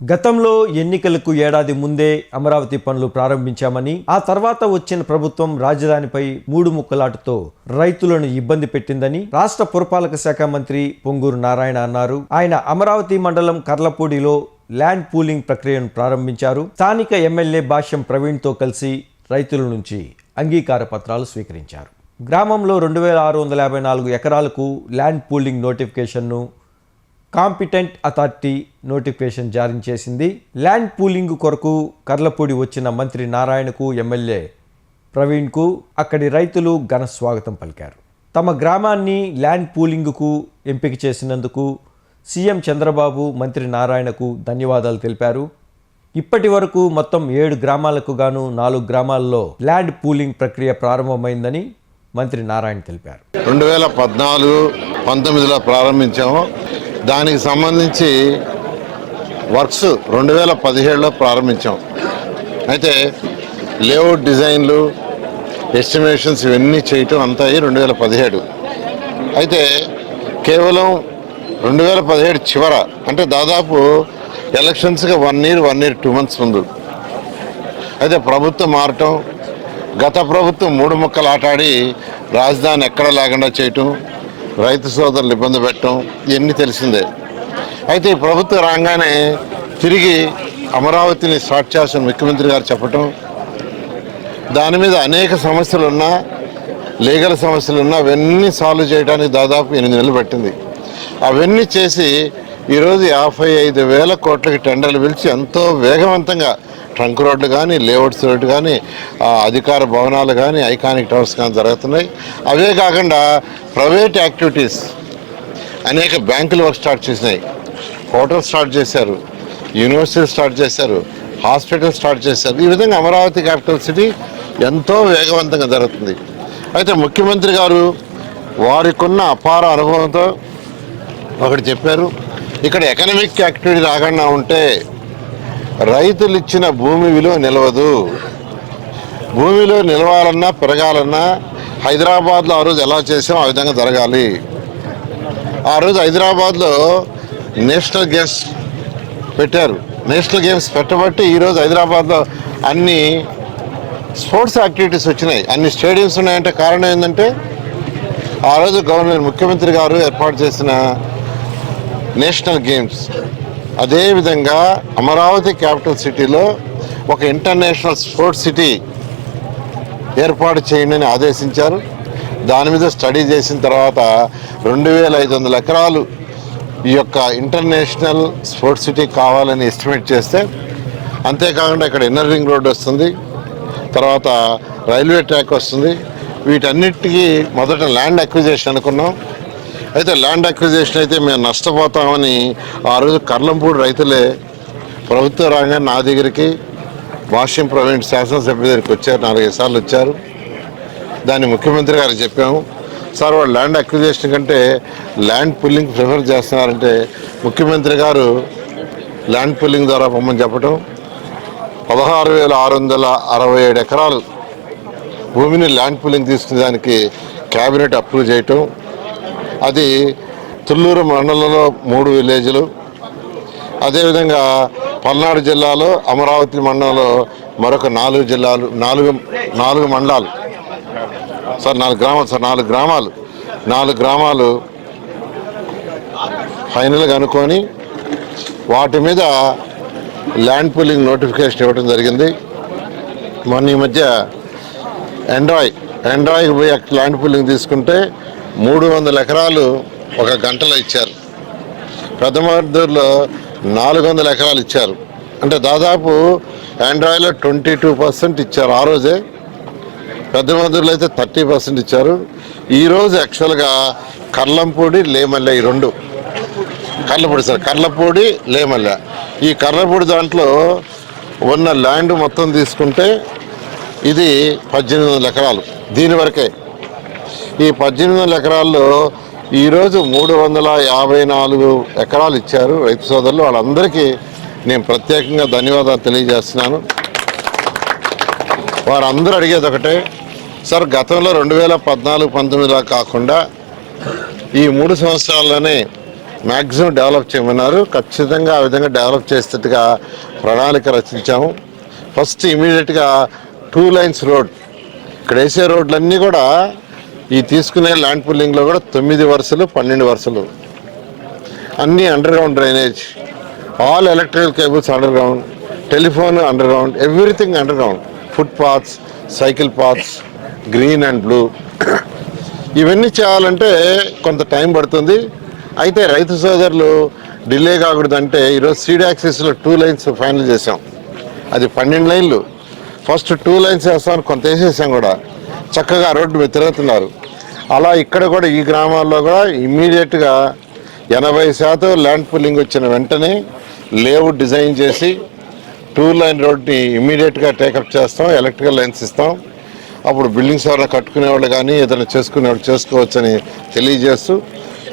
గతంలో ఎన్నికలకు ఏడాది ముందే అమరావతి పనులు ప్రారంభించామని, ఆ తర్వాత వచ్చిన ప్రభుత్వం రాజధానిపై మూడు ముక్కలాటతో రైతులను ఇబ్బంది పెట్టిందని రాష్ట్ర పురపాలక శాఖ మంత్రి పొంగూరు నారాయణ అన్నారు. ఆయన అమరావతి మండలం కర్లపూడిలో ల్యాండ్ పూలింగ్ ప్రక్రియను ప్రారంభించారు. స్థానిక ఎమ్మెల్యే భాష్యం ప్రవీణ్తో కలిసి రైతుల నుంచి అంగీకార పత్రాలు స్వీకరించారు. గ్రామంలో 2654 ఎకరాలకు ల్యాండ్ పూలింగ్ నోటిఫికేషన్ను కాంపిటెంట్ అథారిటీ నోటిఫికేషన్ జారీ చేసింది. ల్యాండ్ పూలింగ్ కొరకు కర్లపూడి వచ్చిన మంత్రి నారాయణకు, ఎమ్మెల్యే ప్రవీణ్కు అక్కడి రైతులు ఘన స్వాగతం పలికారు. తమ గ్రామాన్ని ల్యాండ్ పూలింగ్కు ఎంపిక చేసినందుకు సీఎం చంద్రబాబు మంత్రి నారాయణకు ధన్యవాదాలు తెలిపారు. ఇప్పటి వరకు మొత్తం 7 గ్రామాలకు గాను 4 గ్రామాల్లో ల్యాండ్ పూలింగ్ ప్రక్రియ ప్రారంభమైందని మంత్రి నారాయణ తెలిపారు. 2014-19లో ప్రారంభించాము. దానికి సంబంధించి వర్క్స్ 2017లో ప్రారంభించాం. అయితే లేఅవుట్ డిజైన్లు, ఎస్టిమేషన్స్ ఇవన్నీ చేయటం అంతా 2017. అయితే కేవలం 2017 చివర, అంటే దాదాపు ఎలక్షన్స్గా 1 year 2 months ముందు అయితే ప్రభుత్వం మారటం, గత ప్రభుత్వం 3 ముక్కలు ఆటాడి రాజధాని ఎక్కడ లేకుండా చేయటం, రైతు సోదరులు ఇబ్బంది పెట్టడం ఇవన్నీ తెలిసిందే. అయితే ఈ ప్రభుత్వం రాగానే తిరిగి అమరావతిని స్టార్ట్ చేసిన ముఖ్యమంత్రి గారు చెప్పటం, దాని మీద అనేక సమస్యలు ఉన్నా, లీగల్ సమస్యలు ఉన్నా అవన్నీ సాల్వ్ చేయడానికి దాదాపు 8 నెలలు పట్టింది. అవన్నీ చేసి ఈరోజు 55,000 కోట్లకి టెండర్లు పిలిచి ఎంతో వేగవంతంగా ట్రంక్ రోడ్లు కానీ, లేఅవుట్స్ రోడ్డు కానీ, అధికార భవనాలు కానీ, ఐకానిక్ టవర్స్ కానీ జరుగుతున్నాయి. అవే కాకుండా ప్రైవేట్ యాక్టివిటీస్ అనేక బ్యాంకులు వర్క్ స్టార్ట్ చేసినాయి, హోటల్స్ స్టార్ట్ చేశారు, యూనివర్సిటీలు స్టార్ట్ చేశారు, హాస్పిటల్ స్టార్ట్ చేశారు. ఈ విధంగా అమరావతి క్యాపిటల్ సిటీ ఎంతో వేగవంతంగా జరుగుతుంది. అయితే ముఖ్యమంత్రి గారు వారికున్న అపార అనుభవంతో ఒకటి చెప్పారు, ఇక్కడ ఎకనామిక్ యాక్టివిటీ రాకుండా ఉంటే రైతులు ఇచ్చిన భూమి విలువ నిలవదు. భూమిలో నిలవాలన్నా పెరగాలన్నా హైదరాబాద్లో ఆ రోజు ఎలా చేసామో ఆ విధంగా జరగాలి. ఆ రోజు హైదరాబాద్లో నేషనల్ గేమ్స్ పెట్టారు. నేషనల్ గేమ్స్ పెట్టబట్టి ఈరోజు హైదరాబాద్లో అన్ని స్పోర్ట్స్ యాక్టివిటీస్ వచ్చినాయి, అన్ని స్టేడియంస్ ఉన్నాయంటే కారణం ఏంటంటే ఆ రోజు ముఖ్యమంత్రి గారు ఏర్పాటు చేసిన నేషనల్ గేమ్స్. అదేవిధంగా అమరావతి క్యాపిటల్ సిటీలో ఒక ఇంటర్నేషనల్ స్పోర్ట్స్ సిటీ ఏర్పాటు చేయండి అని ఆదేశించారు. దాని మీద స్టడీ చేసిన తర్వాత 2,500 ఎకరాలు ఈ యొక్క ఇంటర్నేషనల్ స్పోర్ట్స్ సిటీ కావాలని ఎస్టిమేట్ చేస్తే, అంతేకాకుండా ఇక్కడ ఇన్నర్ రింగ్ రోడ్ వస్తుంది, తర్వాత రైల్వే ట్రాక్ వస్తుంది. వీటన్నిటికీ మొదట ల్యాండ్ అక్విజిషన్ అనుకున్నాం. అయితే ల్యాండ్ అక్విజిషన్ అయితే మేము నష్టపోతామని ఆ రోజు కర్లంపూడి రైతులే ప్రభుత్వ రంగా నా దగ్గరికి, భాష్యం ప్రవీణ్ శాసనసభ్య దగ్గరికి వచ్చారు, 4-5 సార్లు వచ్చారు. దాన్ని ముఖ్యమంత్రి గారికి చెప్పాము. సార్ వాళ్ళు ల్యాండ్ అక్విజిషన్ కంటే ల్యాండ్ పుల్లింగ్ ప్రిఫర్ చేస్తున్నారంటే ముఖ్యమంత్రి గారు ల్యాండ్ పుల్లింగ్ ద్వారా పొమ్మని చెప్పడం, 16,667 ఎకరాలు భూమిని ల్యాండ్ పుల్లింగ్ తీసుకునే దానికి క్యాబినెట్ అప్రూవ్ చేయటం. అది తుళ్ళూరు మండలంలో 3 విలేజ్లు, అదేవిధంగా పల్నాడు జిల్లాలో అమరావతి మండలంలో మరొక 4 జిల్లాలు, 4 మండలాలు సార్, 4 గ్రామాలు సార్, 4 గ్రామాలు ఫైనల్గా అనుకొని వాటి మీద ల్యాండ్ పూలింగ్ నోటిఫికేషన్ ఇవ్వడం జరిగింది. మొన్న ఈ మధ్య ఎండ్రాయికి పోయి ల్యాండ్ పూలింగ్ తీసుకుంటే 300 ఎకరాలు 1 గంటలో ఇచ్చారు. పెద్దమద్దూరులో 400 ఎకరాలు ఇచ్చారు. అంటే దాదాపు ఆండ్రాయిడ్లో 22% ఇచ్చారు ఆ రోజే, పెద్దమద్దూరులో అయితే 30% ఇచ్చారు. ఈరోజు యాక్చువల్గా కర్లంపూడి, లేమల్లె ఈ 2, కర్లపూడి లేమల్లె, ఈ కర్లపూడి దాంట్లో ఉన్న ల్యాండ్ మొత్తం తీసుకుంటే ఇది 1,800 ఎకరాలు. దీని వరకే ఈ 1,800 ఎకరాల్లో ఈరోజు 354 ఎకరాలు ఇచ్చారు రైతు సోదరులు. వాళ్ళందరికీ నేను ప్రత్యేకంగా ధన్యవాదాలు తెలియజేస్తున్నాను. వారందరూ అడిగేది ఒకటే, సార్ గతంలో 2014-19 కాకుండా ఈ 3 సంవత్సరాల్లోనే మ్యాక్సిమం డెవలప్ చేయమన్నారు. ఖచ్చితంగా ఆ విధంగా డెవలప్ చేసేట్టుగా ప్రణాళిక రచించాము. ఫస్ట్ ఇమీడియట్గా 2 లైన్స్ రోడ్, ఇక్కడ వేసే రోడ్లన్నీ కూడా ఈ తీసుకునే ల్యాండ్ పుల్లింగ్లో కూడా 9 వరుసలు 12 వరుసలు అన్నీ under ground drainage, all electrical cables under ground, telephone under ground, everything under ground, foot paths, cycle paths, green and blue. ఇవన్నీ చేయాలంటే కొంత టైం పడుతుంది. అయితే రైతు సోదరులు డిలే కాకూడదంటే ఈరోజు సీడ్ యాక్సిస్లో 2 లైన్స్ ఫైనల్ చేసాం. అది 12 లైన్లు. ఫస్ట్ 2 లైన్స్ వేస్తామని కొంత వేసేసాం కూడా, చక్కగా రోడ్డు మీద తిరుగుతున్నారు. అలా ఇక్కడ కూడా ఈ గ్రామాల్లో కూడా ఇమ్మీడియట్గా 80% ల్యాండ్ పుల్లింగ్ వచ్చిన వెంటనే లేఅవుట్ డిజైన్ చేసి 2 లైన్ రోడ్ని ఇమ్మీడియట్గా టేకప్ చేస్తాం, ఎలక్ట్రికల్ లైన్స్ ఇస్తాం. అప్పుడు బిల్డింగ్స్ ఎవరైనా కట్టుకునే వాళ్ళు కానీ ఏదైనా చేసుకునే వాళ్ళు చేసుకోవచ్చని తెలియజేస్తూ,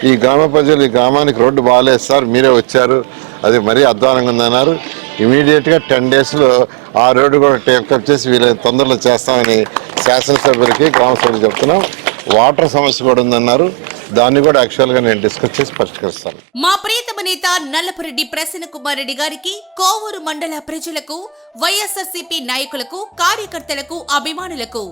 ఈ గ్రామ ప్రజలు ఈ గ్రామానికి రోడ్డు బాగాలేదు సార్, మీరే వచ్చారు, అది మరీ అధ్వానంగా ఉందన్నారు. ఇమీడియట్గా 10 డేస్లో ఆ రోడ్డు కూడా టేకప్ చేసి వీళ్ళని తొందరలో చేస్తామని శాసనసభ్యులకి గ్రామ సభ్యులు చెప్తున్నాం. వాటర్ సమస్య కూడా ఉందన్నారు, దాన్ని కూడా యాక్చువల్గా నేను డిస్కస్ చేసి పరిష్కరిస్తాను. మా ప్రియతమ నేత నల్లపురెడ్డి ప్రసన్న కుమార్ రెడ్డి గారికి, కోవూరు మండల ప్రజలకు, వైఎస్ఆర్సీపీ నాయకులకు, కార్యకర్తలకు, అభిమానులకు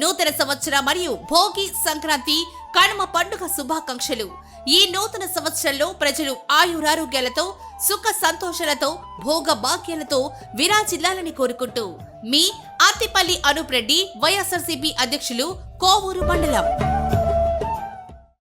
నూతన సంవత్సర మరియు భోగి, సంక్రాంతి, కనుమ పండుగ శుభాకాంక్షలు. ఈ నూతన సంవత్సరంలో ప్రజలు ఆయురారోగ్యాలతో, సుఖ సంతోషాలతో, భోగ భాగ్యాలతో విరాజిల్లాలని కోరుకుంటూ మీ అత్తిపల్లి అనూప్ రెడ్డి, వైఎస్ఆర్సీపీ అధ్యక్షులు, కోవూరు మండలం.